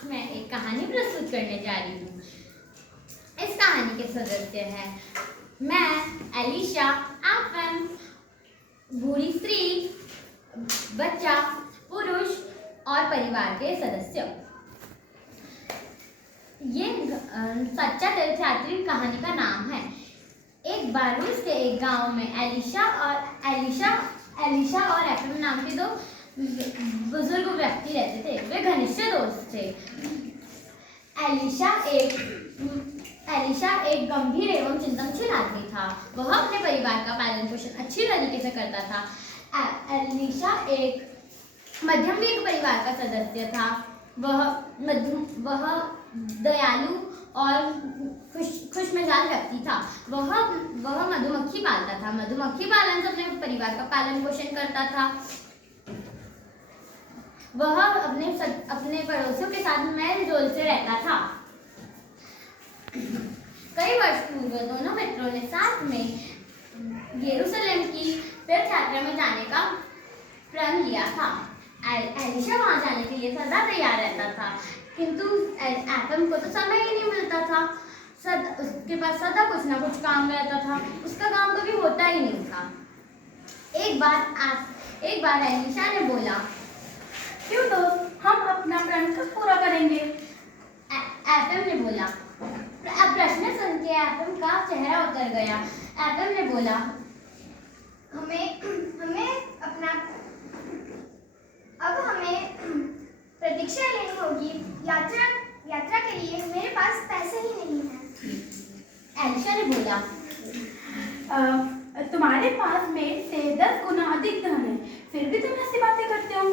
आज मैं एक कहानी प्रस्तुत करने जा रही हूँ। इस कहानी के सदस्य हैं मैं, एलिशा, एफएम, बूढ़ी स्त्री, बच्चा, पुरुष और परिवार के सदस्य। ये सच्चा दिल छात्री कहानी का नाम है। एक बार रूस के एक गांव में एलिशा और एफएम नाम के दो बुजुर्ग व्यक्ति रहते थे। वे घनिष्ठ दोस्त थे। एलिशा एक गंभीर एवं चिंतनशील आदमी था। वह अपने परिवार का पालन पोषण अच्छी तरीके से करता था। एलिशा एक मध्यम वर्ग परिवार का सदस्य था। वह दयालु और खुशमिजाज व्यक्ति था। वह मधुमक्खी पालता था। मधुमक्खी पालन से अपने परिवार का पालन पोषण करता था। वह अपने पड़ोसियों के साथ मेल जोल से रहता था। कई वर्ष पूर्व दोनों मित्रों ने साथ में यरूशलेम की तीर्थ यात्रा में जाने का प्रण लिया था। एलिशा वहां जाने के लिए सदा तैयार रहता था, किंतु एफएम को तो समय ही नहीं मिलता था। उसके पास सदा कुछ ना कुछ काम रहता था। उसका काम कभी होता ही नहीं था। एक बार एलिशा ने बोला, क्यों दोस्त, हम अपना प्रण कब पूरा करेंगे? एफएम ने बोला। अब प्रश्न सुन के एफएम का चेहरा उतर गया। एफएम ने बोला, हमें प्रतीक्षा लेनी होगी। यात्रा के लिए मेरे पास पैसे ही नहीं हैं। एलिशा ने बोला, तुम्हारे पास मेरे से 10 गुना अधिक धन है, फिर भी तुम ऐसी बातें करते हो।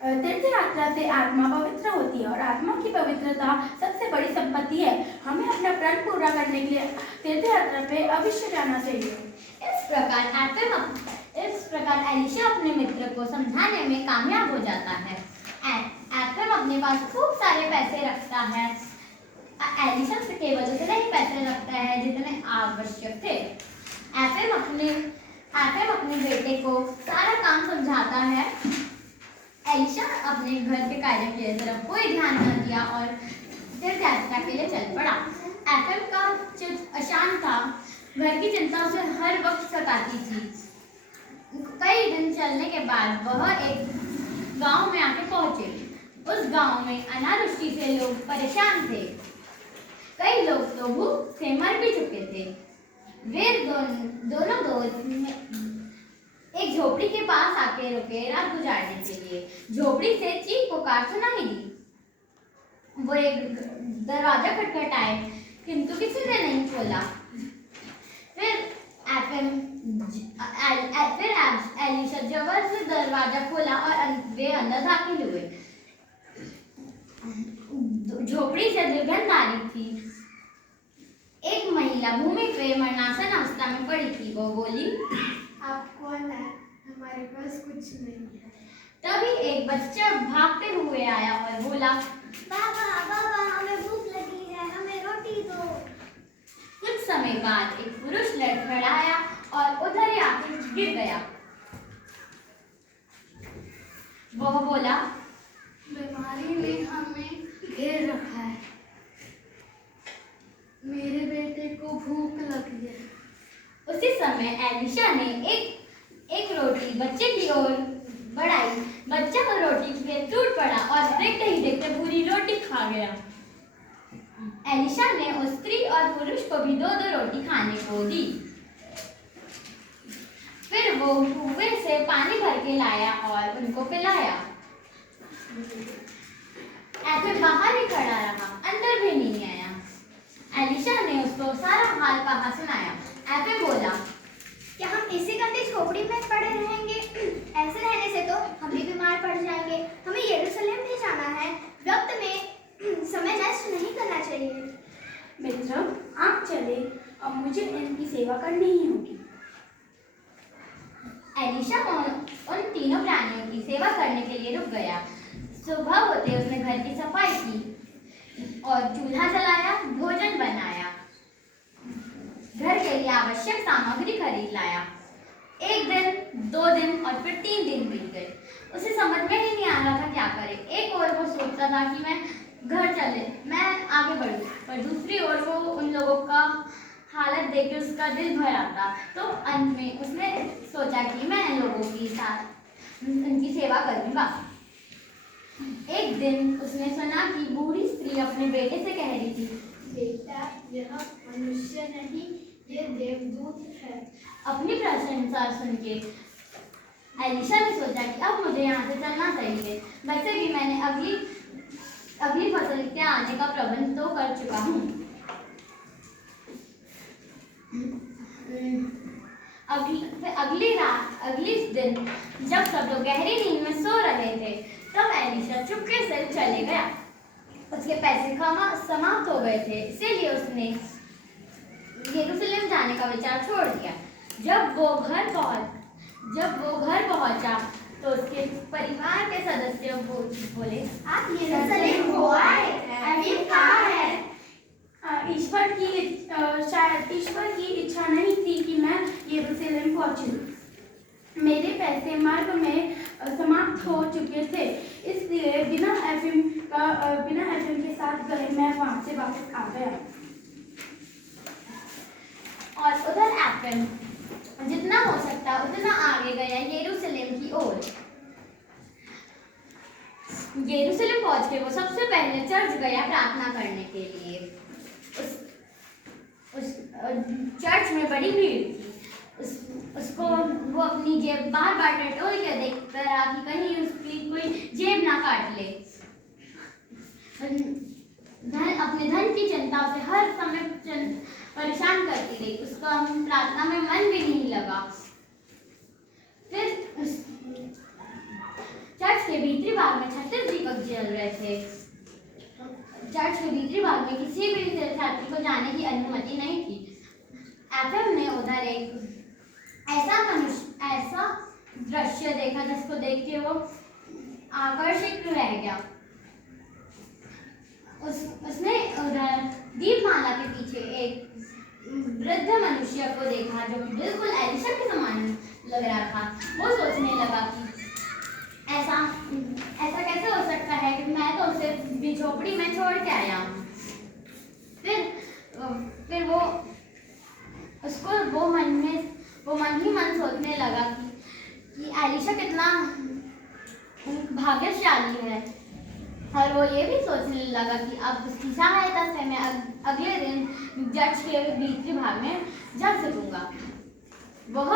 तीर्थ यात्रा से आत्मा पवित्र होती है और आत्मा की पवित्रता सबसे बड़ी संपत्ति है। हमें अपना प्रण पूरा करने के लिए तीर्थ यात्रा पे अवश्य जाना चाहिए। इस प्रकार एलिशा अपने मित्र को समझाने में कामयाब हो जाता है। एफएम अपने पास खूब सारे पैसे रखता है। एलिशा से केवल उतने ही पैसे रखता है जितने आवश्यक थे। एफएम अपने बेटे को सारा काम समझाता है। एलिशा अपने घर के कार्य की तरफ कोई ध्यान न दिया और तीर्थ यात्रा के लिए चल पड़ा। एफएम का चित्त अशांत था। घर की चिंता उसे हर वक्त सताती थी। कई दिन चलने के बाद वह एक गांव में आके पहुंचे। उस गांव में अनावृष्टि से लोग परेशान थे। कई लोग तो भूख से मर भी चुके थे। वे दोनों दोस्त एक झोपड़ी के पास आके रुके रात गुजारने के लिए। झोपड़ी से चीख पुकार सुनाई दी। वो एक दरवाजा खटखटाए, किंतु किसी ने नहीं खोला। फिर एलिशा जबर से दरवाजा खोला और वे अंदर दाखिल हुए। झोपड़ी से दुर्गंध आ रही थी। एक महिला भूमि पे मरणासन अवस्था में पड़ी थी। वो बोली, आप कौन है? हमारे पास कुछ नहीं है। तभी एक बच्चा भागते हुए आया और बोला, बाबा हमें भूख लगी है, हमें रोटी दो। कुछ समय बाद एक पुरुष लड़खड़ाया और उधर ही आकर गिर गया। वह बोला, बीमारी ने हमें घेर रखा है। मेरे बेटे को भूख लगी है। उसी समय एलिशा ने एक रोटी बच्चे की ओर बढ़ाई। बच्चा वो रोटी से टूट पड़ा और देखते ही देखते पूरी रोटी खा गया। एलिशा ने उस स्त्री और पुरुष को भी 2-2 रोटी खाने को दी। फिर वो कुएं से पानी भर के लाया और उनको पिलाया। एफएम बाहर ही खड़ा रहा, अंदर भी नहीं आया। एलिशा ने उसको सारा हाल कहा सुनाया। एफएम बोला, क्या हम इसी गंदी झोपड़ी में पड़े रहेंगे? ऐसे रहने से तो हम भी बीमार पड़ जाएंगे। हमें यरूशलेम भी जाना है। वक्त में समय नष्ट नहीं करना चाहिए। मित्र, आप चले, अब मुझे इनकी सेवा करनी ही होगी। एलिशा उन तीनों प्राणियों की सेवा करने के लिए रुक गया। सुबह होते उसने घर की सफाई की और चूल्हा जलाया, भोजन बनाया, घर के लिए आवश्यक सामग्री खरीद लाया। 1 दिन, 2 दिन और फिर 3 दिन बीत गए। उसे समझ में ही नहीं आ रहा था क्या करे। एक ओर वो सोचता था कि मैं आगे बढ़ूं, पर दूसरी ओर वो उन लोगों का हालत देख के उसका दिल भर आता। तो अंत में उसने सोचा कि मैं इन लोगों की साथ उनकी सेवा करूंगा। एक दिन उसने सुना कि बूढ़ी स्त्री अपने बेटे से कह रही थी, बेटा, यह मनुष्य नहीं, ये देवदूत है। अपनी प्रशंसा सुन के एलिशा ने सोचा कि अब मुझे यहाँ से चलना चाहिए। वैसे भी मैंने अगली फसल के आने का प्रबंध तो कर चुका हूँ। अगली दिन जब सब लोग गहरी नींद में सो रहे थे, तब एलिशा चुपके से चले गया। उसके पैसे समाप्त हो गए थे, इसीलिए उसने यरूशलेम जाने का विचार छोड़ दिया। जब वो घर पहुंचा तो उसके परिवार के सदस्य बोले, आप यरूशलेम हो आए, अमीर कहाँ है? शायद ईश्वर की इच्छा नहीं थी कि मैं यरूशलेम पहुंचूं। मेरे पैसे मार्ग में समाप्त हो चुके थे, इसलिए बिना एफएम के साथ गए मैं वहां से वापस आ गया। और उधर एफएम जितना हो सकता उतना आगे गया यरूशलेम की ओर। यरूशलेम पहुंच के वो सबसे पहले चर्च गया प्रार्थना करने के लिए। उस चर्च में बड़ी भीड़ थी। उसको वो अपनी जेब बार टटोल के देखता रहा कि कहीं उसकी कोई जेब ना काट ले। अपने धन की चिंता से हर समय परेशान करती रही। उसका प्रार्थना में मन भी नहीं लगा। फिर चर्च के भीतरी भाग में 36 दीपक जल रहे थे। चर्च के भीतरी भाग में किसी भी छात्री को जाने की अनुमति नहीं थी। एफएम ने उधर एक ऐसा दृश्य देखा जिसको देख के वो आकर्षित रह गया। उसने उधर दीपमाला के पीछे एक वृद्ध मनुष्य को देखा जो बिल्कुल एलिशा के समान लग रहा था। वो सोचने लगा कि ऐसा कैसे हो सकता है कि मैं तो उसे झोपड़ी में छोड़ के आया हूँ। फिर वो मन ही मन सोचने लगा कि एलिशा कितना भाग्यशाली है। और वो ये भी सोचने लगा कि अब उसकी सहायता से मैं अगले दिन चर्च के भीतरी भाग में जा सकूंगा। वह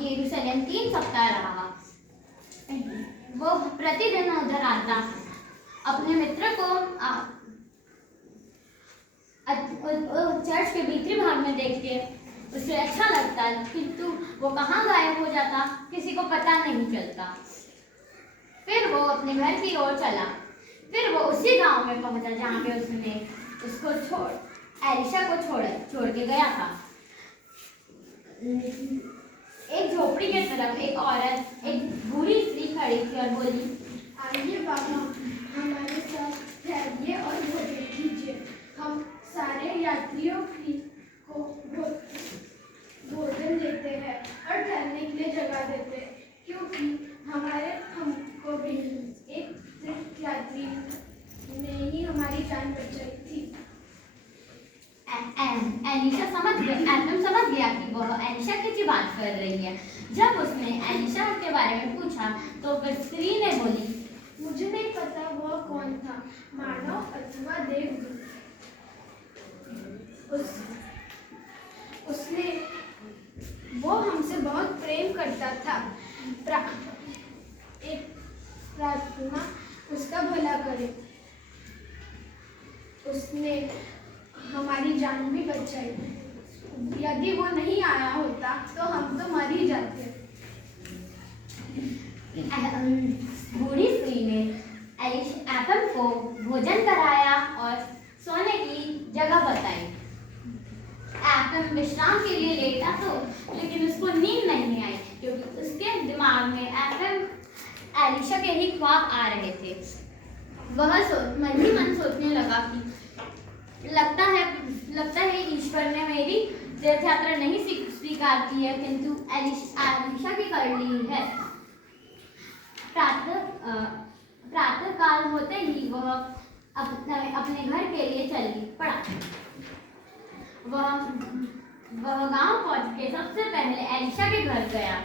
यरूशलेम 3 सप्ताह रहा। वो प्रतिदिन उधर आता, अपने मित्र को चर्च के भीतरी भाग में देख के उसे अच्छा लगता, किंतु वो कहाँ गायब हो जाता किसी को पता नहीं चलता। फिर वो अपने घर की ओर चला। फिर वो उसी गांव में पहुंचा जहाँ पे उसने एलिशा को छोड़ के गया था। एक झोपड़ी की तरफ एक औरत, एक बूढ़ी स्त्री खड़ी थी और बोली, आइए बाबा, हमारे साथ ठहरिए और भोजन कीजिए। हम सारे यात्रियों को भोजन देते हैं और ठहरने के लिए जगह देते हैं, क्योंकि हमको भी एक तीर्थ यात्री ने ही हमारी जान बचाई थी। एलिशा समझ गया कि वह एलिशा की बात कर रही है। जब उसने एलिशा के बारे में पूछा तो फिर स्त्री ने बोली, मुझे नहीं पता वह कौन था, मानव अथवा देवदूत। वो हमसे बहुत प्रेम करता था। एक प्रार्थना उसका भला करे। उसने हमारी जान भी बचाई। यदि वो नहीं आया होता तो हम तो मर ही जाते। बूढ़ी स्त्री ने एफएम को भोजन कराया और सोने की जगह बताई। एफएम विश्राम के लिए लेटा तो, लेकिन उसको नींद नहीं आई, क्योंकि उसके दिमाग में एलिशा के ही ख्वाब आ रहे थे। वह मन ही मन सोचने लगा कि लगता है ईश्वर ने मेरी तीर्थ यात्रा नहीं स्वीकार की है, किंतु एलिशा की कर ली है। प्रातः साल होते ही वह अपने घर के लिए चल पड़ा। वह गांव पहुंच के सबसे पहले एलिशा के घर गया।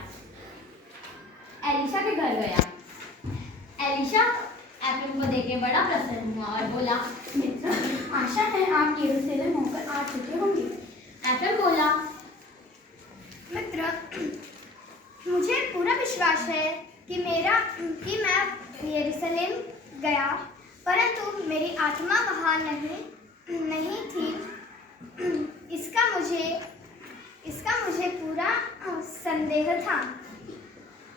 एलिशा एफएम को देख के बड़ा प्रसन्न हुआ और बोला, मित्र, आशा है आप यरूशलेम होकर आ चुके होंगे। एफएम बोला, मित्र, मुझे पूरा विश्वास है कि मैं यरूशलेम गया, परंतु मेरी आत्मा वहाँ नहीं थी। इसका मुझे पूरा संदेह था।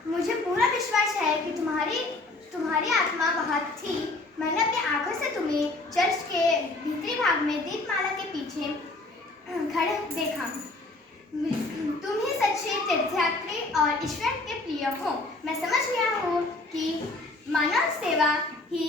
मुझे पूरा विश्वास है कि तुम्हारी आत्मा वहाँ थी। मैंने अपनी आंखों से तुम्हें चर्च के भीतरी भाग में दीपमाला के पीछे खड़े देखा। तुम ही सच्चे तीर्थयात्री और ईश्वर के प्रिय हो। मैं समझ गया हूँ कि मानव सेवा ही